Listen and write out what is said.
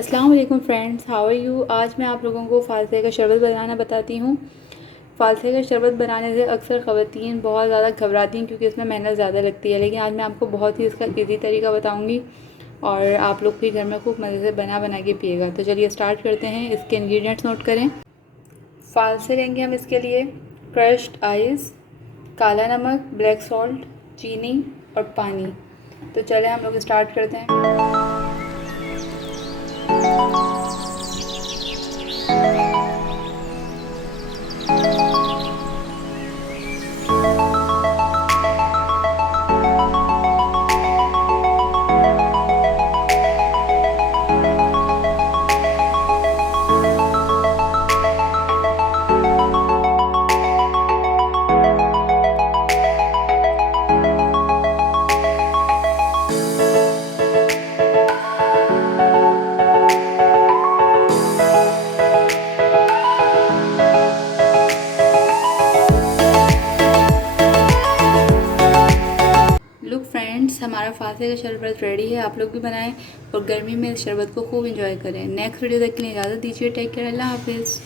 अस्सलाम वालेकुम friends, how are you. आज मैं आप लोगों को फ़ालसे का शरबत बनाना बताती हूँ। फ़ालसे का शरबत बनाने से अक्सर ख़वातीन बहुत ज़्यादा घबराती हैं क्योंकि इसमें मेहनत ज़्यादा लगती है, लेकिन आज मैं आपको बहुत ही इसका ईज़ी तरीका बताऊँगी और आप लोग भी घर में खूब मज़े से बना के पिएगा। तो चलिए स्टार्ट करते हैं। इसके इंग्रेडिएंट्स नोट करें। फ़ालसे लेंगे हम इसके लिए क्रश्ड आइस, काला नमक, ब्लैक सॉल्ट, चीनी और पानी। तो चले हम लोग स्टार्ट करते हैं। लुक फ्रेंड्स, हमारा फालसे का शरबत रेडी है। आप लोग भी बनाएं और गर्मी में इस शरबत को खूब एंजॉय करें। नेक्स्ट वीडियो तक के लिए इजाज़त दीजिए। टेक केयर, अल्लाह हाफिज़।